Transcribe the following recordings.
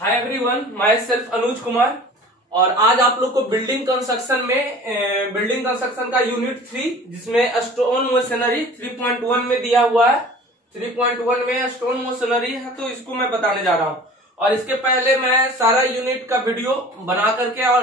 Hi everyone, my self Anuj Kumar. और आज आप लोग को बिल्डिंग कंस्ट्रक्शन का यूनिट 3 जिसमें स्टोन मशीनरी 3.1 में दिया हुआ है। 3.1 में स्टोन मशीनरी है, तो इसको मैं बताने जा रहा हूँ। और इसके पहले मैं सारा यूनिट का वीडियो बना करके और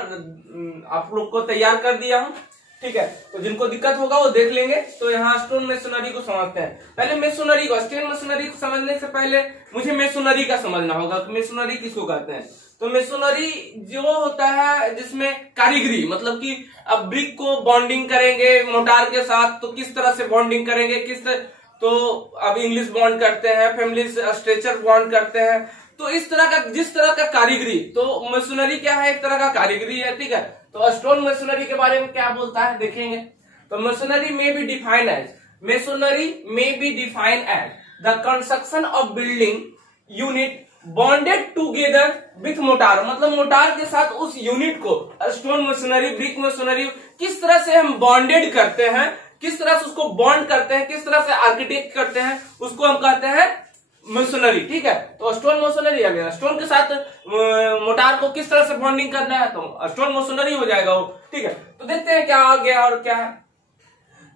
आप लोग को तैयार कर दिया हूँ। ठीक है, तो जिनको दिक्कत होगा वो देख लेंगे। तो यहाँ स्टोन मेसोनरी को समझते हैं। पहले मेसोनरी को, स्टोन मेसोनरी को समझने से पहले मुझे मेसोनरी का समझना होगा कि मेसोनरी किसको कहते हैं। तो मेसोनरी जो होता है जिसमें कारीगरी, मतलब कि अब ब्रिक को बॉन्डिंग करेंगे मोटार के साथ, तो किस तरह से बॉन्डिंग करेंगे, तो अब इंग्लिश बॉन्ड करते हैं, फैमिली स्ट्रेचर बॉन्ड करते हैं। तो इस तरह का, जिस तरह का कारीगरी, तो मेसोनरी क्या है, एक तरह का कारीगरी है। ठीक है, तो स्टोन मेसोनरी के बारे में क्या बोलता है देखेंगे। तो मेसोनरी में be defined as the construction of building unit bonded together with mortar, मतलब मोटार के साथ उस यूनिट को स्टोन मेसोनरी, ब्रिक मेसोनरी किस तरह से हम बॉन्डेड करते हैं, किस तरह से उसको बॉन्ड करते हैं, किस तरह से आर्किटेक्ट करते हैं, उसको हम कहते हैं मेसोनरी। ठीक है, तो स्टोन मेसोनरी आ गया। स्टोन के साथ मोटार को किस तरह से बॉन्डिंग करना है, तो स्टोन मेसोनरी हो जाएगा वो। ठीक है, तो देखते हैं क्या आ गया और क्या है।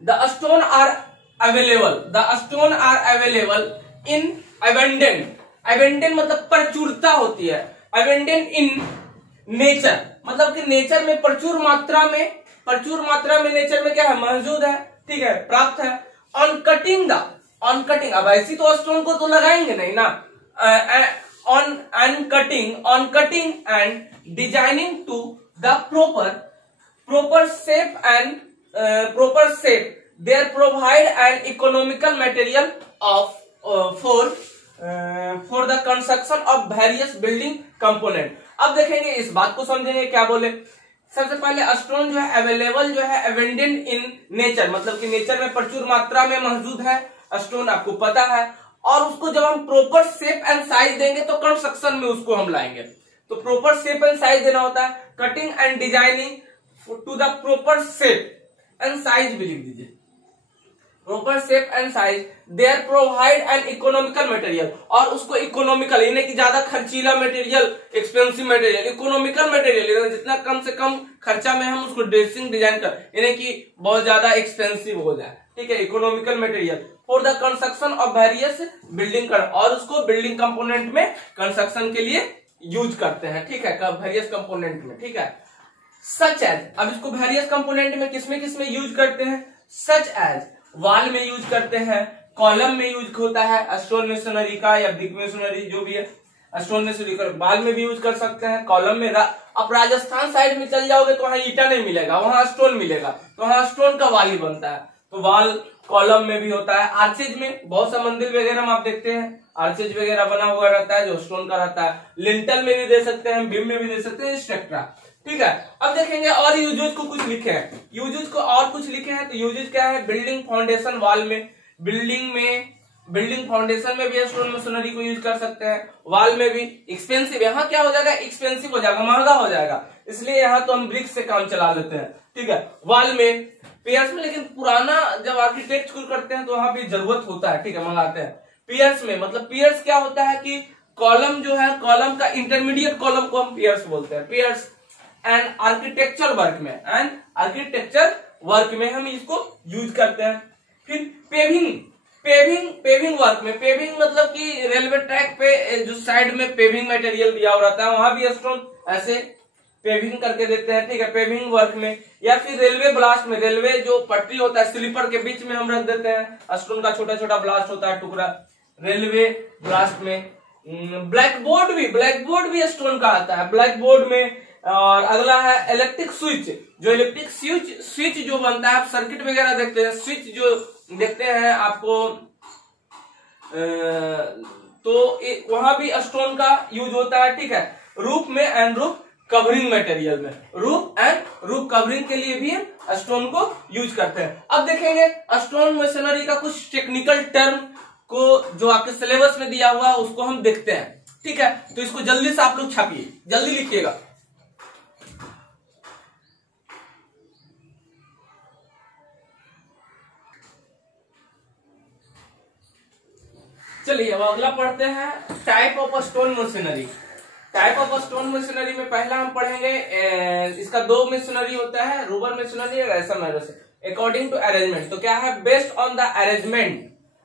The stone are available in abundant. Abundant मतलब प्रचुरता होती है। अबंडेंट इन नेचर मतलब कि नेचर में प्रचुर मात्रा में नेचर में क्या है, मौजूद है। ठीक है, प्राप्त है। ऑन कटिंग, अब ऐसी तो स्टोन को तो लगाएंगे नहीं ना। On cutting and designing to the proper shape they provide an economical material for the construction of various building component। अब देखेंगे, इस बात को समझेंगे क्या बोले। सबसे पहले स्टोन जो है अवेलेबल जो है अबंडेंट इन नेचर, मतलब कि नेचर में प्रचुर मात्रा में मौजूद है स्टोन, आपको पता है। और उसको जब हम प्रॉपर शेप एंड साइज देंगे तो कंस्ट्रक्शन में उसको हम लाएंगे। तो प्रॉपर शेप एंड साइज देना होता है। Cutting and designing to the proper shape and size भी लिख दीजिए। Proper shape and size there provide an economical material, और उसको इकोनॉमिकल यानी कि ज्यादा खर्चीला material, expensive material, economical material, जितना कम से कम खर्चा में हम उसको ड्रेसिंग डिजाइन कर, यानी कि बहुत ज्यादा एक्सपेंसिव हो जाए। ठीक है, economical material for the construction of various building कर, और उसको बिल्डिंग कंपोनेंट में कंस्ट्रक्शन के लिए यूज करते हैं। ठीक है, वेरियस कंपोनेंट में। ठीक है, सच एज, अब इसको वेरियस कंपोनेंट में किसमें यूज करते हैं। सच एज वॉल में यूज करते हैं, कॉलम में यूज होता है स्टोन मेसोनरी का या ब्रिक मेसोनरी जो भी है। स्टोन मेसोनरी का वॉल में भी यूज कर सकते हैं, कॉलम में। अब राजस्थान साइड में चल जाओगे तो वहां ईटा नहीं मिलेगा, वहां स्टोन मिलेगा, तो वहां स्टोन का वॉल ही बनता है। तो वॉल कॉलम में भी होता है। आर्चेज में बहुत सा मंदिर वगैरह में आप देखते हैं आर्चेज वगैरह बना हुआ रहता है जो स्टोन का रहता है। लिंटल में भी दे सकते हैं, बीम में भी दे सकते हैं, एक्सेट्रा। ठीक है, अब देखेंगे और यूजेज को कुछ लिखे हैं। तो यूजेज क्या है, बिल्डिंग फाउंडेशन वॉल में, बिल्डिंग फाउंडेशन में भी स्टोन मेसोनरी को यूज कर सकते हैं। वॉल में भी एक्सपेंसिव, यहाँ क्या हो जाएगा, एक्सपेंसिव हो जाएगा, महंगा हो जाएगा, इसलिए यहाँ तो हम ब्रिक से काम चला लेते हैं। ठीक है, वॉल में, पियर्स में, लेकिन पुराना जब आर्किटेक्ट करते हैं तो वहां भी जरूरत होता है। ठीक है, मंगाते हैं। पियर्स में, मतलब पियर्स क्या होता है कि कॉलम जो है, कॉलम का इंटरमीडिएट कॉलम को हम पियर्स बोलते हैं। पियर्स एंड आर्किटेक्चर वर्क में हम इसको यूज करते हैं। फिर पेविंग वर्क में, पेविंग मतलब कि रेलवे ट्रैक पे जो साइड में पेविंग मटेरियल दिया हुआ रहता है, वहां भी स्टोन ऐसे पेविंग करके देते हैं। ठीक है, पेविंग वर्क में। या फिर रेलवे ब्लास्ट में, रेलवे जो पटरी होता है स्लीपर के बीच में हम रख देते हैं, स्टोन का छोटा छोटा ब्लास्ट होता है टुकड़ा, रेलवे ब्लास्ट में। ब्लैक बोर्ड भी स्टोन का आता है, ब्लैक बोर्ड में। और अगला है इलेक्ट्रिक स्विच, जो इलेक्ट्रिक स्विच जो बनता है, आप सर्किट वगैरह देखते हैं, स्विच जो देखते हैं आपको, तो वहां भी स्टोन का यूज होता है। ठीक है, रूफ में एंड रूफ कवरिंग मटेरियल में, रूफ कवरिंग के लिए भी स्टोन को यूज करते हैं। अब देखेंगे स्टोन मेसोनरी का कुछ टेक्निकल टर्म को जो आपके सिलेबस में दिया हुआ है उसको हम देखते हैं। ठीक है, तो इसको जल्दी से आप लोग छापिए, जल्दी लिखिएगा। चलिए अब अगला पढ़ते हैं, type of stone machinery. Type of stone masonry में पहला हम पढ़ेंगे, इसका दो मेसनरी होता है, रूबर मेसनरी और ऐसा मेसनरी अकॉर्डिंग टू अरेंजमेंट। तो क्या है, based on the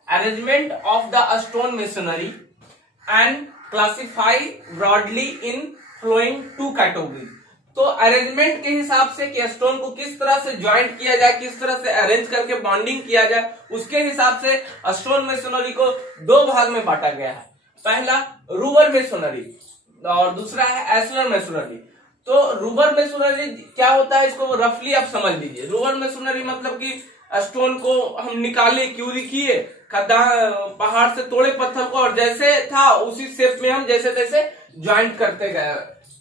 arrangement of the stone masonry and classify broadly in flowing to category. तो अरेंजमेंट के हिसाब से कि स्टोन को किस तरह से ज्वाइंट किया जाए, किस तरह से अरेंज करके बॉन्डिंग किया जाए, उसके हिसाब से स्टोन मेसनरी को दो भाग में बांटा गया है। पहला रूबर मेसनरी और दूसरा है एस्लर मेसनरी। तो रूबर मेसनरी क्या होता है, इसको रफली आप समझ लीजिए। रूबर मेसनरी मतलब कि स्टोन को हम निकाले, क्यूरी किए, खड्डा पहाड़ से तोड़े पत्थर को और जैसे था उसी शेप में हम जैसे तैसे ज्वाइंट करते गए।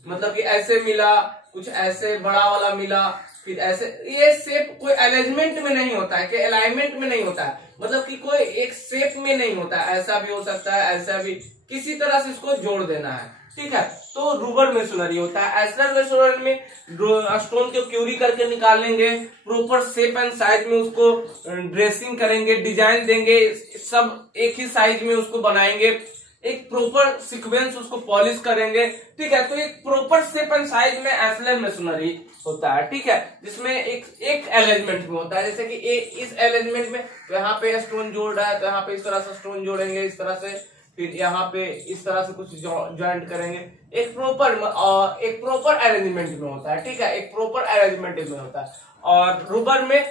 मतलब कि ऐसे मिला, कुछ ऐसे बड़ा वाला मिला, फिर ऐसे। ये शेप कोई अरेंजमेंट में नहीं होता है, कि अलाइनमेंट में नहीं होता है, मतलब कि कोई एक शेप में नहीं होता है। ऐसा भी हो सकता है, ऐसा भी, किसी तरह से इसको जोड़ देना है, ठीक है। तो रूबर मेसनरी होता है। एस्लर मेसनरी में स्टोन को क्यूरी करके निकालेंगे, प्रॉपर शेप एंड साइज में उसको ड्रेसिंग करेंगे, डिजाइन देंगे, सब एक ही साइज में उसको बनाएंगे, एक प्रॉपर सीक्वेंस उसको पॉलिश करेंगे, ठीक है। तो एक प्रॉपर शेप एंड साइज में एस्लर मेसनरी होता है, ठीक है, जिसमें एक अरेंजमेंट में होता है। जैसे कि इस अरेंजमेंट में तो यहाँ पे स्टोन जोड़ रहा है, तो यहाँ पे इस तरह से स्टोन जोड़ेंगे, इस तरह से, फिर यहाँ पे इस तरह से कुछ ज्वाइंट करेंगे। एक प्रॉपर अरेंजमेंट में होता है, ठीक है, एक प्रॉपर अरेंजमेंट में होता है। और रूबर में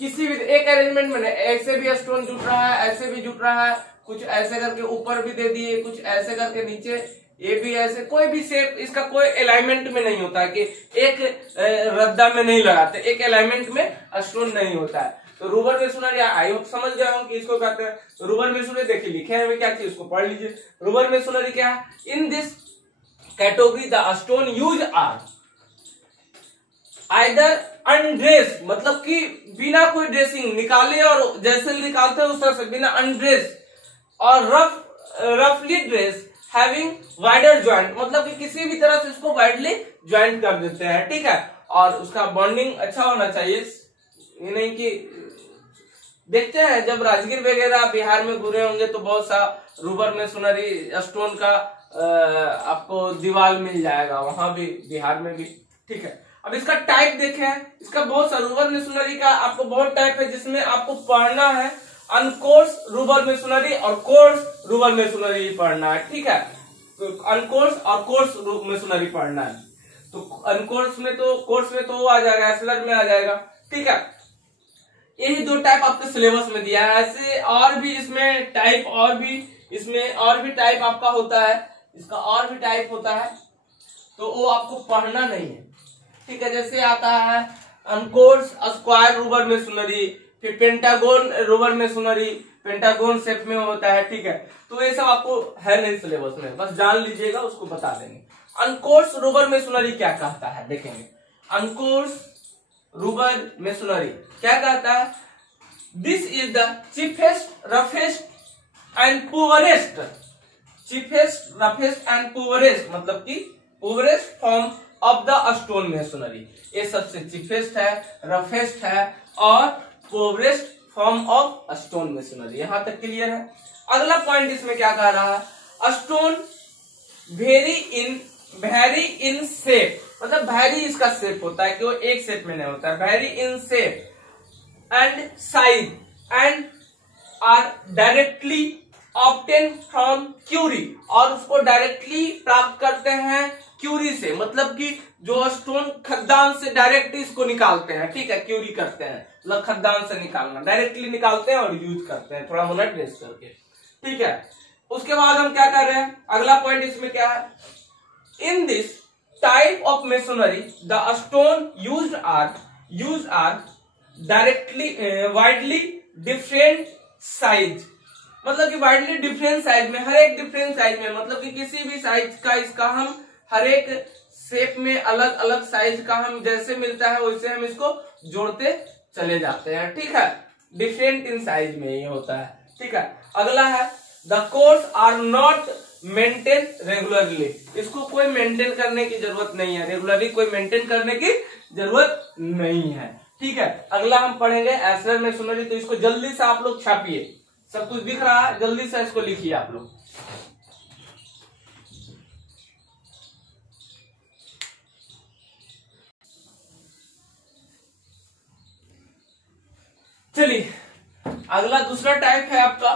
किसी भी एक अरेंजमेंट में ऐसे भी स्टोन जुट रहा है, ऐसे भी जुट रहा है, कुछ ऐसे करके ऊपर भी दे दिए, कुछ ऐसे करके नीचे, ये भी ऐसे, कोई भी शेप इसका कोई अलाइनमेंट में नहीं होता है कि एक रद्दा में नहीं लगाते, एक अलाइनमेंट में स्टोन नहीं होता है। तो रूबर मेसनरी आई होप समझ गया हूं कि इसको कहते हैं। तो रूबर मेसनरी देखिए लिखे हैं क्या चीज, उसको पढ़ लीजिए। रूबर मेसनरी क्या है, in this category the stone use are either undressed, मतलब कि बिना कोई ड्रेसिंग निकाले और जैसे निकालते हैं उस तरह से, बिना अनड्रेस, और रफली ड्रेस हैविंग वाइडर ज्वाइंट, मतलब कि किसी भी तरह से इसको वाइडली ज्वाइंट कर देते हैं, ठीक है। और उसका बॉन्डिंग अच्छा होना चाहिए, ये नहीं कि देखते हैं जब राजगीर वगैरह बिहार में घूरे होंगे तो बहुत सा रूबर मेसनरी स्टोन का आपको दीवार मिल जाएगा, वहां भी, बिहार में भी, ठीक है। अब इसका टाइप देखें, इसका बहुत सा रूबर मेसनरी का आपको बहुत टाइप है, जिसमें आपको पढ़ना है अनकोर्स रूबर मेसनरी और कोर्स रूबर मेसनरी पढ़ना है, ठीक है। तो अनकोर्स और कोर्स मेसनरी पढ़ना है। तो अनकोर्स में तो, कोर्स में तो वो आ जाएगा, एस्लर में आ जाएगा, ठीक है। यही दो टाइप आपके सिलेबस में दिया है। ऐसे और भी इसमें टाइप, इसमें और भी टाइप आपका होता है, इसका और भी टाइप होता है, तो वो आपको पढ़ना नहीं है, ठीक है। जैसे आता है अनकोर्स स्क्वायर रूबर मेसनरी, फिर पेंटागोन रूबर मेसनरी, पेंटागोन शेप में होता है, ठीक है। तो ये सब आपको है नहीं सिलेबस में, बस जान लीजिएगा, उसको बता देंगे। अनकोर्स रूबर मेसनरी क्या कहता है देखेंगे। अनकोर्स रूबर मेसनरी क्या कहता है, this is the chiefest, roughest and poorest, chiefest, roughest and poorest, मतलब कि poorest form of the stone masonry. ये सबसे चीफेस्ट है, रफेस्ट है और poorest form of stone masonry. यहां तक क्लियर है। अगला पॉइंट इसमें क्या कह रहा है, स्टोन वेरी इन शेप, मतलब वेरी इसका शेप होता है कि वो एक शेप में नहीं होता है, very in shape and size and are directly obtain from quarry, और उसको डायरेक्टली प्राप्त करते हैं क्यूरी से, मतलब कि जो स्टोन खदान से डायरेक्ट इसको निकालते हैं, ठीक है, क्यूरी करते हैं, मतलब खदान से निकालना, डायरेक्टली निकालते हैं और यूज करते हैं थोड़ा मोना टेस्ट करके, ठीक है। उसके बाद हम क्या कर रहे हैं, अगला पॉइंट इसमें क्या है, in this type of masonry the stone used are directly widely different size, मतलब कि वाइडली डिफरेंट साइज में, हर एक डिफरेंट साइज में, मतलब कि किसी भी साइज का इसका हम हर एक शेप में अलग अलग साइज का हम जैसे मिलता है वैसे हम इसको जोड़ते चले जाते हैं, ठीक है। डिफरेंट इन साइज में ये होता है, ठीक है। अगला है the course are not maintain regularly, इसको कोई मेंटेन करने की जरूरत नहीं है, रेगुलरली कोई मेंटेन करने की जरूरत नहीं है, ठीक है। अगला हम पढ़ेंगे एस्लर मेसनरी, तो इसको जल्दी से आप लोग छापिए, सब कुछ दिख रहा है, जल्दी से इसको लिखिए आप लोग। चलिए अगला दूसरा टाइप है आपका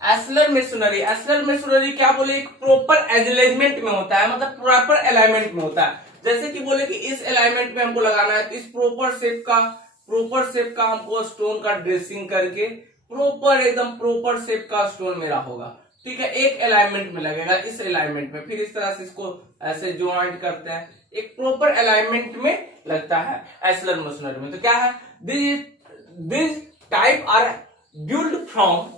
एस्लर मेसोनरी। एस्लर मेसोनरी क्या बोले, एक प्रॉपर अलाइनमेंट में होता है, मतलब प्रॉपर अलाइनमेंट में होता है। जैसे कि बोले कि इस अलाइनमेंट में हमको लगाना है, तो इस प्रॉपर शेप का हमको स्टोन का ड्रेसिंग करके प्रॉपर एकदम प्रॉपर शेप का स्टोन मेरा होगा, ठीक है। एक अलाइनमेंट में लगेगा, इस अलाइनमेंट में, फिर इस तरह से इसको ऐसे ज्वाइंट करते हैं, एक प्रॉपर अलाइनमेंट में लगता है एस्लर मेसोनरी में। तो क्या है, this type are build from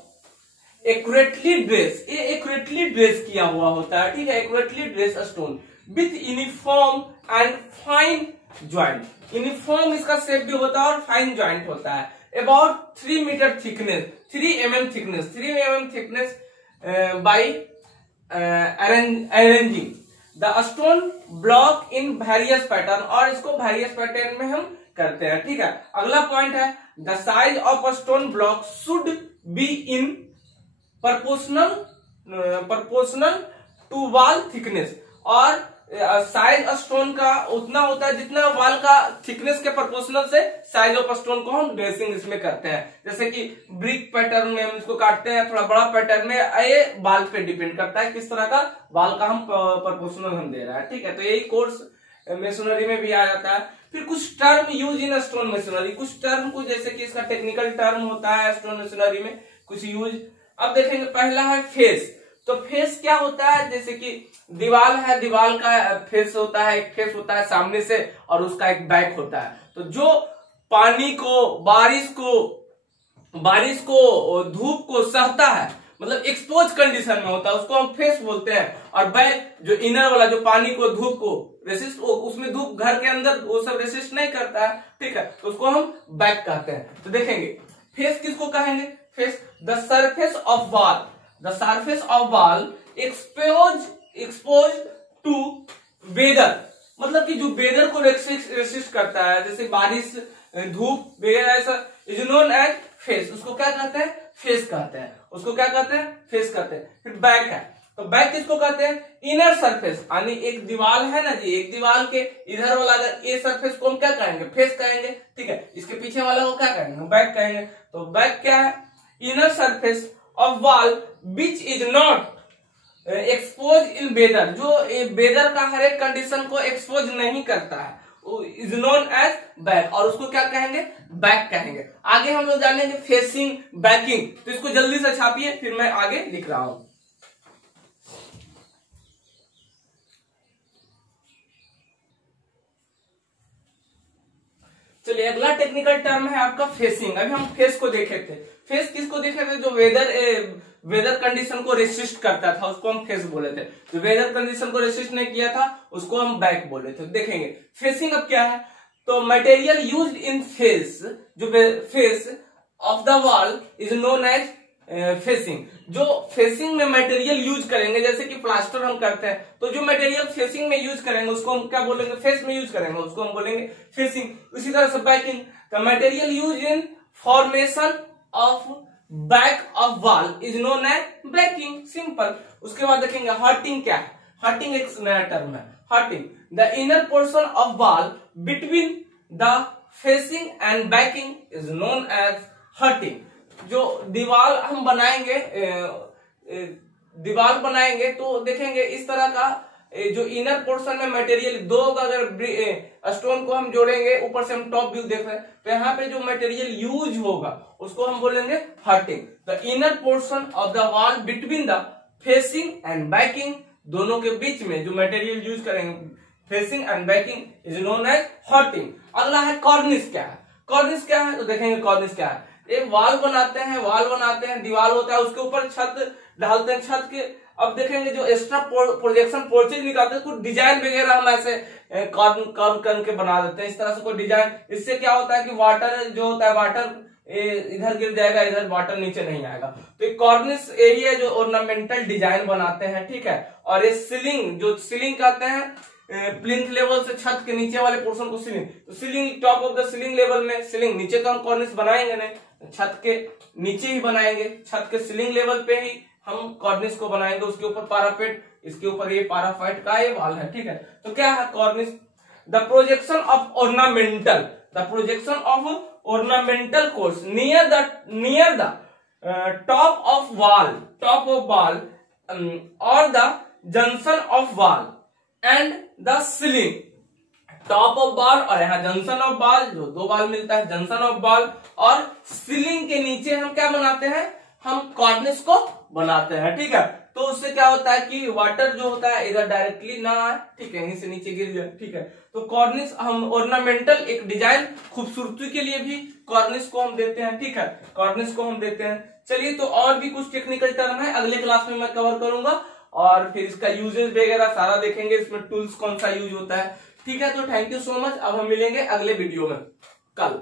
accurately dress, ये एक्यूरेटली ड्रेस किया हुआ होता है, ठीक है। Accurately dress stone with uniform and fine joint. Uniform इसका शेप भी होता है और फाइन ज्वाइंट होता है। About 3 metre thickness, 3 mm thickness by arranging the stone block in various pattern, और इसको वेरियस पैटर्न में हम करते हैं, ठीक है। अगला पॉइंट है the size of stone block should be in proportional to wall thickness, और साइज स्टोन का उतना होता है जितना वॉल का थिकनेस के प्रोपोर्शनल से साइज ऑफ स्टोन को हम ड्रेसिंग इसमें करते हैं। जैसे कि ब्रिक पैटर्न में हम इसको काटते हैं, थोड़ा बड़ा पैटर्न में, ये वॉल पे डिपेंड करता है किस तरह का वॉल का हम प्रोपोर्शनल हम दे रहा है, ठीक है। तो यही कोर्स मेसोनरी में भी आ जाता है। फिर कुछ term use in stone masonry, कुछ टर्म को, जैसे कि इसका टेक्निकल टर्म होता है स्टोन मेसोनरी में कुछ यूज। अब देखेंगे, पहला है फेस। तो फेस क्या होता है, जैसे कि दीवार है, दीवार का फेस होता है, एक फेस होता है सामने से और उसका एक बैक होता है। तो जो पानी को, बारिश को, धूप को सहता है, मतलब एक्सपोज कंडीशन में होता है, उसको हम फेस बोलते हैं। और बैक जो इनर वाला, जो पानी को, धूप को रेसिस्ट, उसमें धूप घर के अंदर वो सब रेसिस्ट नहीं करता है, ठीक है, तो उसको हम बैक कहते हैं। तो देखेंगे फेस किसको कहेंगे, face the surface of wall, the surface of wall expose to weather, मतलब कि जो वेदर को रेसिस्ट करता है, जैसे बारिश, धूप वगैरह, ऐसा इज नोन एज फेस। उसको क्या कहते हैं, फेस कहते हैं, उसको क्या कहते हैं, फेस कहते हैं। फिर बैक है, तो बैक किसको कहते हैं, इनर सरफेस, यानी एक दीवार है ना जी, एक दीवार के इधर वाला अगर ये सरफेस को हम क्या कहेंगे, फेस कहेंगे, ठीक है। इसके पीछे वाला को क्या कहेंगे, बैक कहेंगे। तो बैक क्या है, inner surface of wall which is not expose in weather, जो वेदर का हर एक कंडीशन को एक्सपोज नहीं करता है, इज नोन एज बैक, और उसको क्या कहेंगे, बैक कहेंगे। आगे हम लोग जानेंगे फेसिंग, बैकिंग। तो इसको जल्दी से छापिए, फिर मैं आगे लिख रहा हूं। चलिए अगला टेक्निकल टर्म है आपका फेसिंग। अभी हम फेस को देखे थे, फेस किसको देखे थे, जो वेदर कंडीशन को रेसिस्ट करता था उसको हम फेस बोले थे, जो वेदर कंडीशन को रेसिस्ट नहीं किया था उसको हम बैक बोले थे। देखेंगे फेसिंग अब क्या है, तो मटेरियल यूज्ड इन फेस, जो face of the wall is known as facing. जो फेसिंग में मटेरियल यूज करेंगे, जैसे कि प्लास्टर हम करते हैं, तो जो मटेरियल फेसिंग में यूज करेंगे उसको हम क्या बोलेंगे, फेस में यूज करेंगे उसको हम बोलेंगे फेसिंग। उसी तरह से backing, the material use in formation of back of wall is known as backing, simple. उसके बाद देखेंगे हर्टिंग क्या है, हर्टिंग एक नया टर्म है। Hearting the inner portion of wall between the facing and backing is known as hearting. जो दीवार हम बनाएंगे, दीवार बनाएंगे तो देखेंगे इस तरह का जो इनर पोर्शन में मटेरियल, दो अगर स्टोन को हम जोड़ेंगे, ऊपर से हम टॉप व्यू देख रहे हैं, तो यहाँ पे जो मटेरियल यूज होगा उसको हम बोलेंगे hearting. The inner portion of the wall between the facing and backing, दोनों के बीच में जो मटेरियल यूज करेंगे facing and backing is known as hearting. अगला है कॉर्निस क्या है, कॉर्निस क्या है, तो देखेंगे कॉर्निस क्या है। एक वॉल बनाते हैं, दीवार होता है, उसके ऊपर छत डालते हैं, छत के अब देखेंगे जो एक्स्ट्रा प्रोजेक्शन पोर्चेज निकालते हैं, कुछ डिजाइन वगैरह हम ऐसे कर्व करके बना देते हैं, इस तरह से कोई डिजाइन। इससे क्या होता है कि वाटर जो होता है, वाटर इधर गिर जाएगा, इधर वाटर नीचे नहीं आएगा। तो एक कॉर्निस यही है जो ऑर्नामेंटल डिजाइन बनाते हैं, ठीक है। और ये सीलिंग, जो सीलिंग कहते हैं प्लिंथ लेवल से छत के नीचे वाले पोर्शन को सीलिंग, तो ceiling top of the ceiling level में, सीलिंग नीचे तो हम कॉर्निस बनाएंगे नहीं, छत के नीचे ही बनाएंगे, छत के सीलिंग लेवल पे ही हम कॉर्निस को बनाएंगे, उसके ऊपर पारापेट, इसके ऊपर ये पाराफाइट का ये वाल है, ठीक है। तो क्या है कॉर्निस, the projection of ornamental, the projection of ornamental course near the top of wall or the junction of wall and the ceiling. Top of ball और यहाँ जंक्शन ऑफ बॉल, जो दो बॉल मिलता है, जंक्शन ऑफ बॉल और ceiling के नीचे हम क्या बनाते हैं, हम कॉर्निस को बनाते हैं। ठीक है, तो उससे क्या होता है कि वाटर जो होता है इधर डायरेक्टली ना आए, ठीक है, यहीं से नीचे गिर जाए। ठीक है, तो कॉर्निस हम ऑर्नामेंटल एक डिजाइन खूबसूरती के लिए भी कॉर्निस को हम देते हैं। ठीक है, कॉर्निस को हम देते हैं। चलिए, तो और भी कुछ टेक्निकल टर्म है अगले क्लास में मैं कवर करूंगा और फिर इसका यूजेस वगैरह सारा देखेंगे, इसमें टूल्स कौन सा यूज होता है। ठीक है, तो थैंक यू सो मच। अब हम मिलेंगे अगले वीडियो में कल।